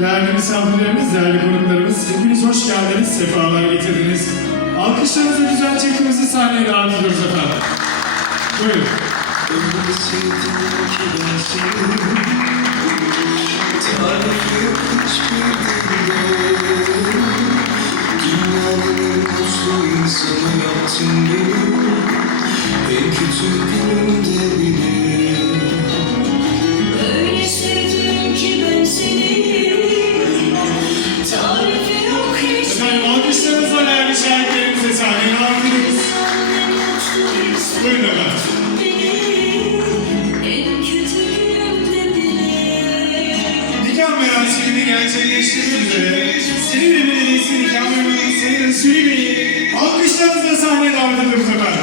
Değerli misafirlerimiz, değerli konuklarımız, hepiniz hoş geldiniz, sefalar getirdiniz. Alkışlarınızla güzel çekimizi sahneye davet ediyoruz efendim. Buyurun. En Nikah merasimini gerçekleştirmek üzere Silivri Belediyesi Nikah Sayın Sülü Bey'i alkışlarınızla sahneye davet ediyoruz efendim.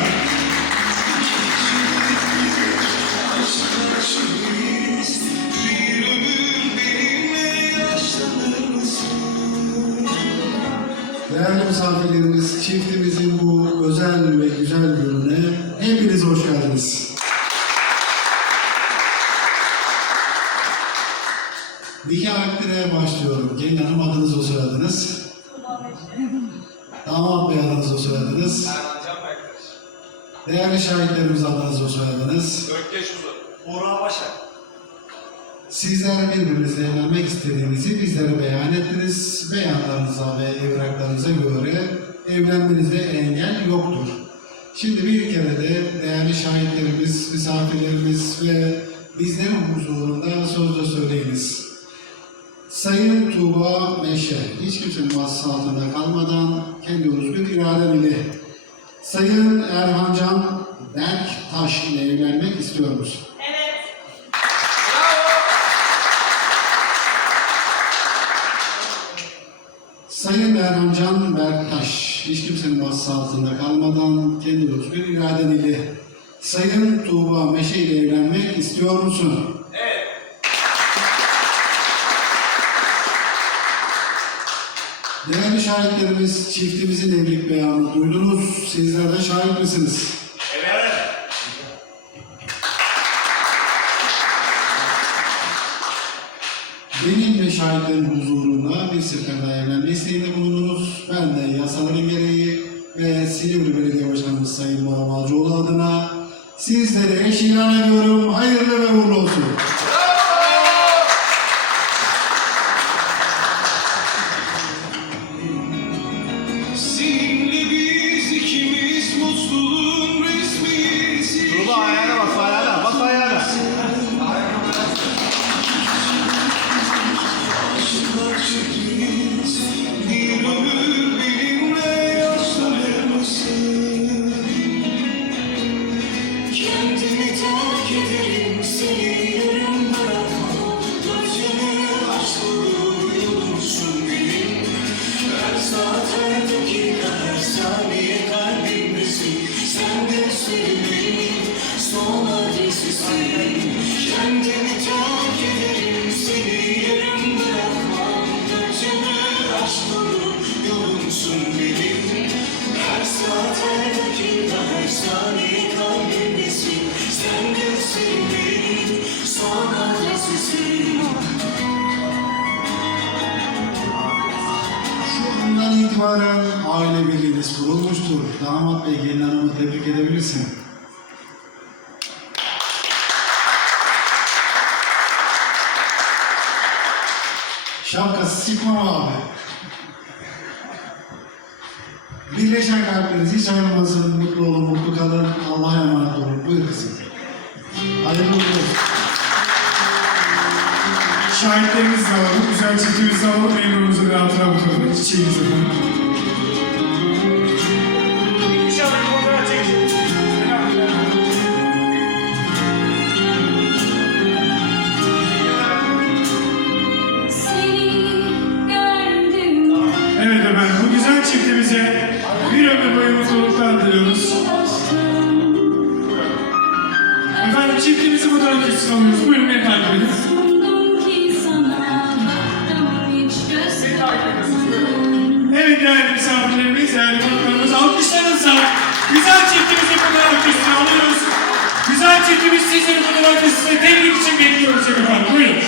Değerli misafirlerimiz, çiftimizin bu özel ve güzel gününe hepiniz hoş geldiniz. Nikah akdine başlıyorum. Gelin hanım adınız o soyadınız. Damat bey adınız o soyadınız. Değerli şahitlerimiz adınız o soyadınız. Ökkeş Uzun. Uğur Başak. Sizler birbirinizle evlenmek istediğinizi bizlere beyan ettiniz. Beyanlarınıza ve evraklarınıza göre evlenmenizde engel yoktur. Şimdi bir kere de değerli şahitlerimiz, misafirlerimiz ve bizlerin huzurunda söyleyiniz. Sayın Tuğba Meşe, hiç kimsenin baskısı altında kalmadan kendi özgür iraden ile Sayın Erhancan Berk Taş ile evlenmek istiyor musun? Sayın Erhancan Berktaş, hiç kimsenin baskısı altında kalmadan kendi özgür iraden ile Sayın Tuğba Meşe ile evlenmek istiyor musun? Evet. Değerli şahitlerimiz, çiftimizin evlilik beyanını duydunuz. Sizler de şahit misiniz? Evet. Benim ve şahitlerin huzurunda bir sefer daha evlenme isteğinde bulundunuz. Ben de yasaların gereği ve Silivri Belediye Başkanımız Sayın Bora adına sizlere eş ilan ediyorum. Hayırlı itibaren aile birliğiniz kurulmuştur. Damat Bey gelin hanımı tebrik edebilirsin. Şapkası çıkmam abi. Birleşen kalpleriniz hiç ayrılmasın. Mutlu olun, mutlu kalın. Allah'a emanet olun. Buyur kızım. Hayırlı olsun. Şahitlerimizi de alalım, güzel çiftimizi alalım, memurumuzu mutluluklar diliyoruz. Efendim çiftimizi fotoğraf için alıyoruz. Buyurun beni takip edin. Evet değerli misafirlerimiz, değerli konuklarımız, alkışlarınızla güzel çiftimizi fotoğraf köşesine alıyoruz. Güzel çiftimiz sizleri fotoğraf köşesine tebrik için bekliyoruz efendim.